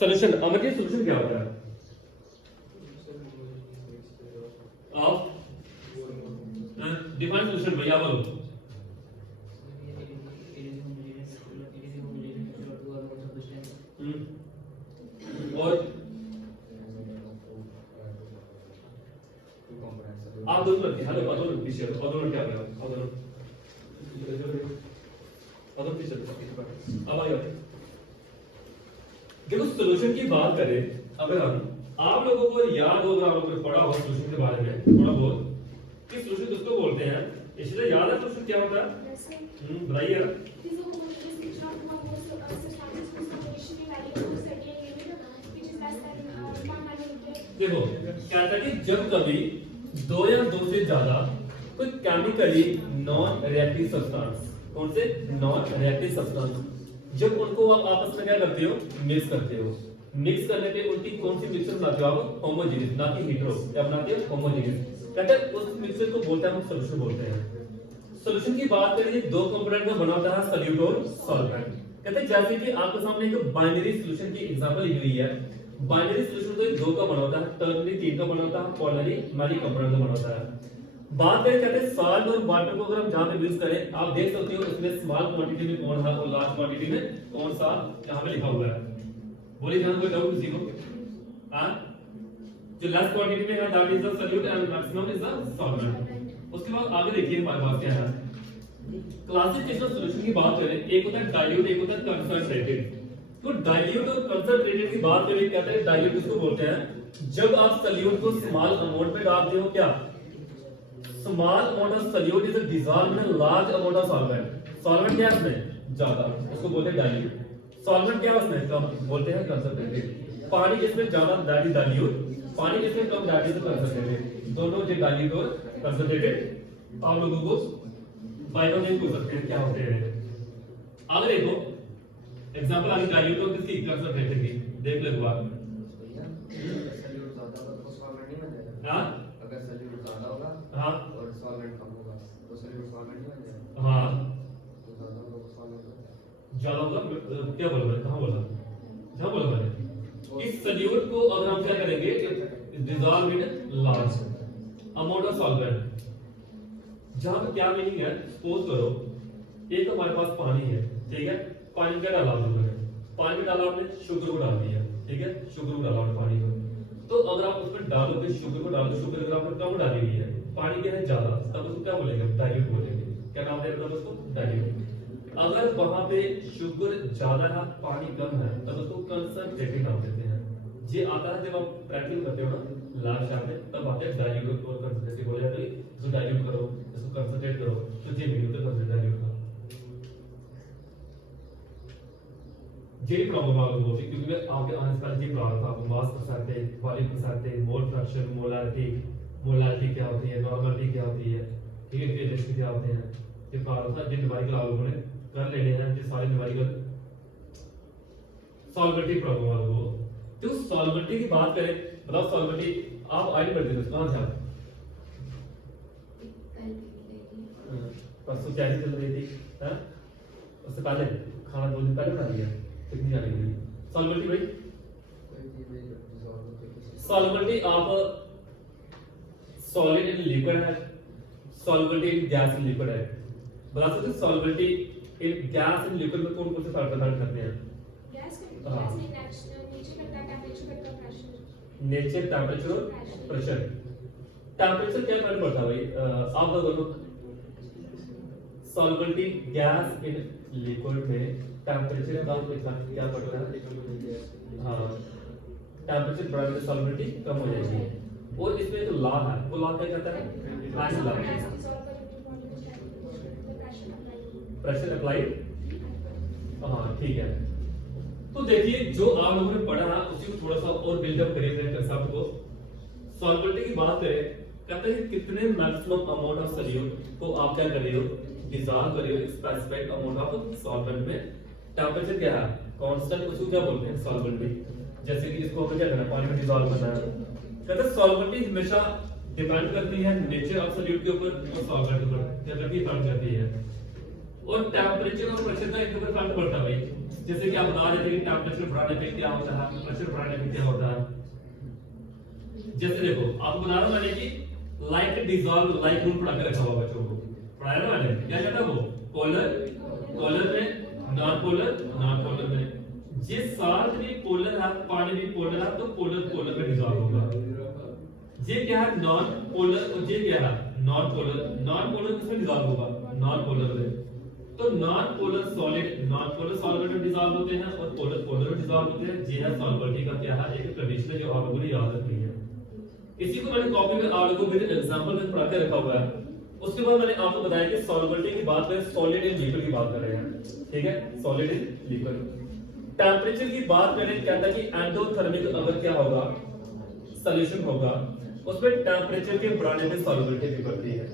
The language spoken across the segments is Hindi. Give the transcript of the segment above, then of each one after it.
सोल्यूशन अमर जी सोल्यूशन क्या होता है ऑफ डिफाइन सोल्यूशन भैया बोलो और आप दोनों लड़के हेलो दोनों पीछे दोनों क्या करो दोनों पीछे अब आइए देखो सोल्यूशन की बात करें अगर आप लोगों को याद होगा आप लोगों ने पढ़ा हो सोल्यूशन के बारे में थोड़ा बहुत कि सोल्यूशन किसको बोलते हैं इसलिए याद है सोल्यूशन क्या होता है बताइए देखो कहता है कि जब कभी दो या दो से ज्यादा कोई केमिकली नॉन रिएक्टिव सब्सटेंस कौन से नॉन रिएक्टिव सब्सटेंस जब उनको आप आपस में क्या करते हो मिक्स करते हो मिक्स करने पे उनकी कौन सी मिक्सचर बनाते हो आप होमोजेनियस ना कि हेटेरो क्या बनाते हो होमोजेनियस कहते हैं उस मिक्सचर को बोलते हैं हम सॉल्यूशन बोलते हैं सॉल्यूशन की बात करें दो कंपोनेंट का बना होता है सॉल्यूट और सॉल्वेंट कहते हैं जैसे कि आपके सामने एक बाइनरी सॉल्यूशन की एग्जांपल ली हुई है बाइनरी सॉल्यूशन तो दो का बना होता है टर्नरी तीन का बना होता है पॉलरी हमारी कंपोनेंट का बना होता है बात करें कहते हैं सॉल्ट और वाटर को अगर हम जहां पे यूज करें आप देख सकते हो इसमें स्मॉल क्वांटिटी में कौन है और लार्ज क्वांटिटी में कौन सा यहां पे लिखा हुआ है बोलिए ध्यान कोई डाउट किसी को हां जो लेस क्वांटिटी में है that is the solute and maximum is the solvent उसके बाद आगे देखिए हमारे पास क्या है क्लासिफिकेशन सॉल्यूशन की बात करें एक होता है डाइल्यूट एक होता है कंसंट्रेटेड तो डाइल्यूट और कंसंट्रेटेड की बात करें कहते हैं डाइल्यूट किसको बोलते हैं जब आप सॉल्यूट को स्मॉल अमाउंट में डालते हो क्या small amount of solute is dissolved in large amount of solvent solvent क्या है इसमें ज्यादा उसको बोलते हैं डाइल्यूट सॉल्वेंट क्या है उसमें कम बोलते हैं कंसंट्रेटेड पानी जिसमें ज्यादा दैट इज डाइल्यूट पानी जिसमें कम दैट इज कंसंट्रेटेड दोनों जो डाइल्यूट और कंसंट्रेटेड आप लोगों को बाइनोम में पूछ सकते हैं क्या होते हैं आगे देखो एग्जांपल आगे डाइल्यूट और किसकी कंसंट्रेटेड की देख ले हुआ सॉल्यूट ज्यादा होगा तो सॉल्वेंट नहीं बन जाएगा हां अगर सॉल्यूट ज्यादा होगा हां और सॉल्वेंट कम होगा तो सॉल्यूट सॉल्वेंट नहीं बन जाएगा हां तो ज्यादा होगा तो सॉल्वेंट बन जाएगा ज्यादा होगा क्या बोला मैंने कहां बोला जहां बोला मैंने इस सॉल्यूट को अगर हम क्या करेंगे dissolve in large amount of solvent जहां पे क्या मीनिंग है सपोज करो एक हमारे पास पानी है ठीक है पानी क्या डाला हमने पानी में डाला आपने शुगर को डाल दिया ठीक है शुगर को डाला आपने पानी में तो अगर आप उसमें डालोगे शुगर को डालो शुगर अगर आपने कम डाली हुई है पानी क्या है ज्यादा तब उसको क्या बोलेंगे डाइल्यूट बोलेंगे क्या नाम देंगे तब उसको डाइल्यूट अगर वहां पे शुगर ज्यादा है पानी कम है तब उसको कंसंट्रेटेड नाम देते हैं ये आता है जब आप प्रैक्टिस करते हो ना लास्ट चैप्टर में तब आते हैं डाइल्यूट और कंसंट्रेटेड बोले जाते हैं इसको डाइल्यूट करो इसको कंसंट्रेट करो तो ये मीनिंग होता है कंसंट्रेट डाइल्यूट का ये प्रॉब्लम आ गई होती क्योंकि आपके आने से पहले ये प्रॉब्लम था आपको मास प्रसारते वॉल्यूम प्रसारते मोल फ्रैक्शन मोलारिटी क्या होती है नॉर्मलिटी क्या होती है ठीक है रिलेशन क्या होते हैं ये प्रॉब्लम था जिन न्यूमेरिकल आप लोगों ने कर लेने हैं ये सारे न्यूमेरिकल सॉल्वेंटी प्रॉब्लम आ गई तो सॉल्वेंटी की बात करें बताओ सॉल्वेंटी आप आईडी पढ़ते थे कहां से आप परसों क्या चल रही थी हैं उससे पहले खाना 2 दिन पहले बना लिया कितनी जाने गई सॉल्वेंटी भाई सॉल्वेंटी आप सॉलिड इन लिक्विड है सॉल्वेंटी इन गैस इन लिक्विड है बता सकते हैं सॉल्वेंटी इन गैस इन लिक्विड में कौन कौन से फर्क करते हैं gas nature temperature pressure temperature क्या फर्क पड़ता है भाई आप दोनों सॉल्वेंटी गैस इन लिक्विड में टेंपरेचर का क्या पड़ता है हाँ टेंपरेचर बढ़ने से सॉल्वेंटी कम हो जाएगी और इसमें जो लॉ है वो लॉ क्या कहता है प्रेशर अप्लाइड हाँ ठीक है तो देखिए जो आप लोगों ने पढ़ा है उसी को थोड़ा सा और बिल्डअप करेंगे कंसेप्ट को सॉल्वेंटी की बात करें कहते हैं कितने मैक्सिमम अमाउंट ऑफ सॉल्यूट को आप क्या कर रहे हो डिसॉल्व कर रहे हो स्पेसिफाइड अमाउंट ऑफ सॉल्वेंट में टेंपरेचर क्या है कांस्टेंट उसको क्या बोलते हैं सॉल्वेंटी जैसे कि इसको हमें क्या करना है पानी में डिसॉल्व करना है कहते हैं सॉल्वेंटी हमेशा डिपेंड करती है नेचर ऑफ सॉल्यूट के ऊपर और सॉल्वेंट के ऊपर क्या करती है डिपेंड करती है और टेंपरेचर और प्रेशर का एक ऊपर फर्क पड़ता है भाई जैसे कि आप बता रहे थे कि टेम्परेचर बढ़ाने पे क्या होता है, प्रेशर बढ़ाने पे क्या होता है। जैसे देखो आपको बता रहा हूं मैंने कि लाइक डिसॉल्व लाइक रूल पढ़ा के रखा हुआ बच्चों को, पढ़ाया ना मैंने, क्या कहता है वो, पोलर पोलर में, नॉन पोलर में। जिस साल्ट भी पोलर है, पानी भी पोलर है, तो पोलर पोलर में डिसॉल्व होगा। ये क्या है, नॉन पोलर, और ये क्या है, नॉन पोलर किसमें डिसॉल्व होगा, नॉन पोलर में। तो नॉन पोलर सॉलिड में डिसॉल्व होते हैं और पोलर में डिसॉल्व होते हैं। ये है सॉल्वेंटी का क्या है, एक कंडीशन है जो आप लोगों ने याद रखनी है। इसी को मैंने कॉपी में आप लोगों को मेरे एग्जांपल में पढ़ा के रखा हुआ है। उसके बाद मैंने आपको बताया कि सॉल्वेंटी की बात करें, सॉलिड इन लिक्विड की बात कर रहे हैं, ठीक है, सॉलिड इन लिक्विड। टेंपरेचर की बात करें, कहता है कि एंडोथर्मिक अगर क्या होगा, सॉल्यूशन होगा, उसमें टेंपरेचर के बढ़ाने में सॉल्वेंटी भी बढ़ती है।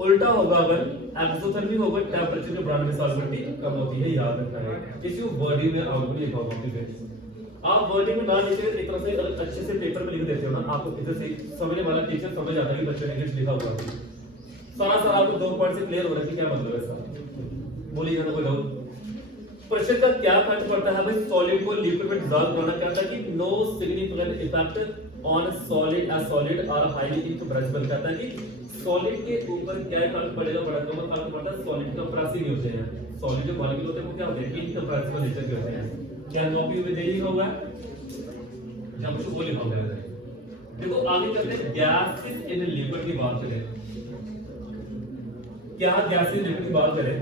उल्टा होगा अगर एक्सोथर्मिक होगा, टेंपरेचर के बढ़ाने में सॉल्वेंटी कम होती है, याद रखना है। इसी वर्डिंग में आपको लिखा होगा, ठीक है। आप वर्डिंग में ना लिखे एक तरह से अच्छे से पेपर में लिख देते हो ना, आपको इधर से समझने वाला टीचर समझ आता है कि बच्चे ने इंग्लिश लिखा हुआ है। सारा आपको 2 पॉइंट से क्लियर हो रहा है कि क्या मतलब है इसका, बोलिएगा ना कोई डाउट। प्रेशर का क्या इफेक्ट पड़ता है भाई, सॉलिड को लिक्विड में डिसॉल्व करना, कहता है कि no significant effect on solid as solid are highly incompressible. कहता है कि सॉलिड के ऊपर क्या इफेक्ट पड़ेगा, बड़ा कम इफेक्ट पड़ता है, सॉलिड कंप्रेसिव होते हैं। सॉलिड जो मॉलिक्यूल होते हैं वो क्या होते हैं, इनकम्प्रेसिबल नेचर के होते हैं। क्या कॉपी में यही होगा, जब कुछ वो लिखा होगा। देखो आगे चलते हैं, गैसेस इन लिक्विड की बात करें। क्या गैसेस लिक्विड की बात करें,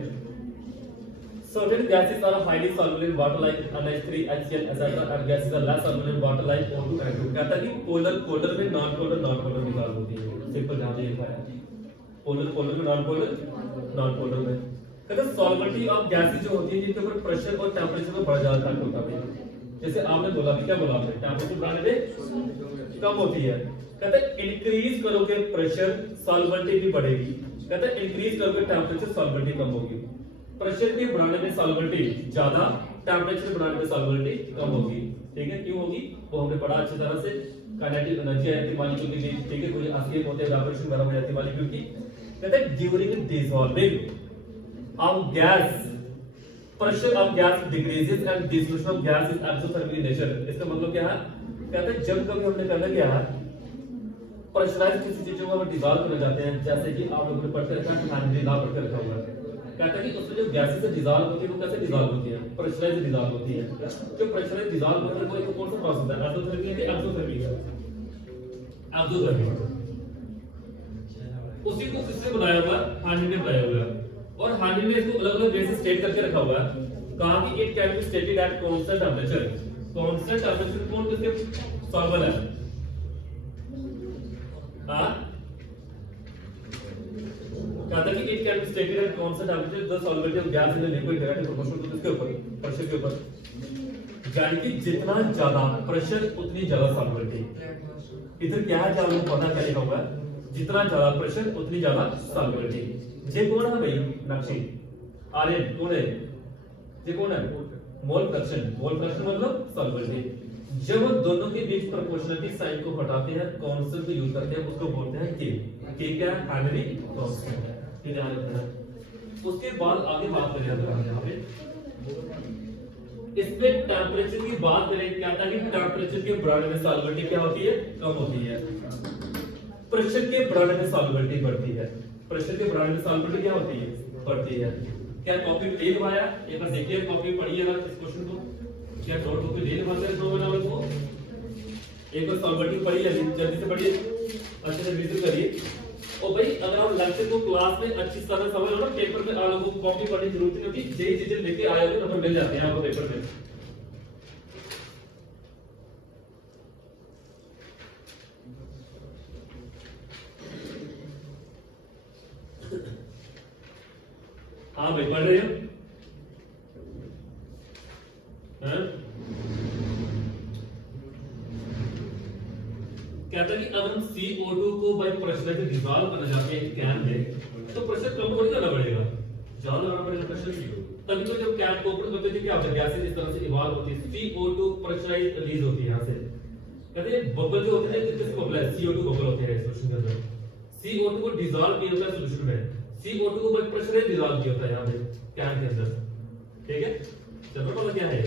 certain gases are highly soluble in water like NH3, HCl, etc. and gases are less soluble in water like O2 and N2। कहता है कि पोलर में, नॉन पोलर निकाल होती है। सिंपल ध्यान से लिखा है, पोलर में, नॉन पोलर में। कहता है सॉल्वेंटी ऑफ गैसेस जो होती है जिनके ऊपर प्रेशर और टेंपरेचर में बढ़ जाता है होता है। जैसे आपने बोला कि क्या बोला आपने, टेंपरेचर बढ़ाने पे कम होती है। कहता है इंक्रीज करोगे प्रेशर, सॉल्वेंटी भी बढ़ेगी। कहता है इंक्रीज करोगे टेंपरेचर, सॉल्वेंटी कम होगी। प्रेशर के बढ़ाने में सॉल्वेंटी ज्यादा, टेंपरेचर बढ़ाने में सॉल्वेंटी कम होगी। ठीक है, क्यों होगी वो हमने पढ़ा अच्छी तरह से। काइनेटिक एनर्जी है मॉलिक्यूल के बीच, ठीक है, कोई एस्केप होते हैं, इवेपोरेशन वगैरह हो जाती है मॉलिक्यूल की। कहते हैं during dissolving of gas, pressure of gas decreases and dissolution of gas is exothermic nature. इसका मतलब क्या है, कहते हैं जब कभी हमने करना क्या है, प्रेशराइज किसी चीजों को डिसॉल्व करना चाहते हैं, जैसे कि आप लोगों ने पढ़ते रखा है, हेनरी लॉ पढ़ के रखा हुआ है। कहता है कि उसमें जो गैसेस से डिसॉल्व होती है वो कैसे डिसॉल्व होती है, प्रेशराइज डिसॉल्व होती है। जो प्रेशराइज डिसॉल्व होती है वो कौन सा प्रोसेस है, एक्सोथर्मिक है कि एक्सोथर्मिक है, एक्सोथर्मिक। उसी को किसने बनाया हुआ है, हार्डी ने बनाया हुआ है। और हार्डी ने इसको अलग अलग वे से स्टेट करके रखा हुआ है। कहा कि it can be stated at constant temperature. Constant temperature कौन किसके सॉल्वर है, हां कहता है कि it can be stated at constant temperature the solvency of gas in the liquid directly proportional to इसके ऊपर, प्रेशर के ऊपर। यानी कि जितना ज्यादा प्रेशर उतनी ज्यादा सॉल्वेंटी। इधर क्या है, क्या आपको पता क्या लिखा हुआ है, जितना ज्यादा प्रेशर उतनी ज्यादा सॉल्वेंटी। ये कौन है भाई, नक्शी आर्यन कौन है, ये कौन है, मोल फ्रैक्शन। मोल फ्रैक्शन मतलब सॉल्वेंटी। जब हम दोनों के बीच प्रोपोर्शनलिटी साइन को हटाते हैं, कांस्टेंट को यूज करते हैं, उसको बोलते हैं के। के क्या है, हेनरी कांस्टेंट है, ये ध्यान रखना है। उसके बाद आगे बात करें हम यहां पे इसमें टेंपरेचर की बात करें, क्या था कि टेंपरेचर के बढ़ने में सॉल्वेंटी क्या होती है, कम होती है। प्रेशर के बढ़ने में सॉल्वेंटी बढ़ती है। प्रेशर के बढ़ने में सॉल्वेंटी क्या होती है, बढ़ती है। क्या कॉपी में ले लिया, एक बार देखिए कॉपी पढ़िएगा इस क्वेश्चन को, क्या नोट बुक में ले लिया है 9 नंबर को, एक बार सॉल्वेंटी पढ़िए, जल्दी से पढ़िए, अच्छे से रिवीजन करिए। और भाई अगर आप लेक्चर को क्लास में अच्छी तरह समझ लो ना, पेपर में आप लोगों को कॉपी पढ़ने की जरूरत नहीं होती, यही चीजें लेके आए हो नंबर मिल जाते हैं आपको पेपर में। हाँ भाई पढ़ रहे हो, कहता है कि अगर हम CO2 को बाय प्रेशर से डिसॉल्व करना चाहते हैं कैन में, तो प्रेशर कम थोड़ी करना पड़ेगा, ज्यादा करना पड़ेगा प्रेशर। तभी तो जब कैन को ओपन करते हैं क्या होता है, गैसेस इस तरह से इवॉल्व होती है, CO2 प्रेशराइज रिलीज होती है यहां से। कहते हैं बबल जो होते हैं किस बबल है, CO2 बबल होते हैं सॉल्यूशन के अंदर। CO2 को डिसॉल्व किया होता है सॉल्यूशन में, CO2 को बाय प्रेशर डिसॉल्व किया होता है यहां पे कैन के अंदर, ठीक है। चलो बोलो क्या है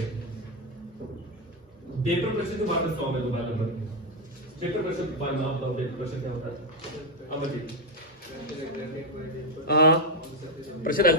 वेपर प्रेशर के बारे में सॉल्व है मोबाइल नंबर वेपर प्रेशर के बारे में आप बताओ वेपर प्रेशर क्या होता है अमर जी प्रेशर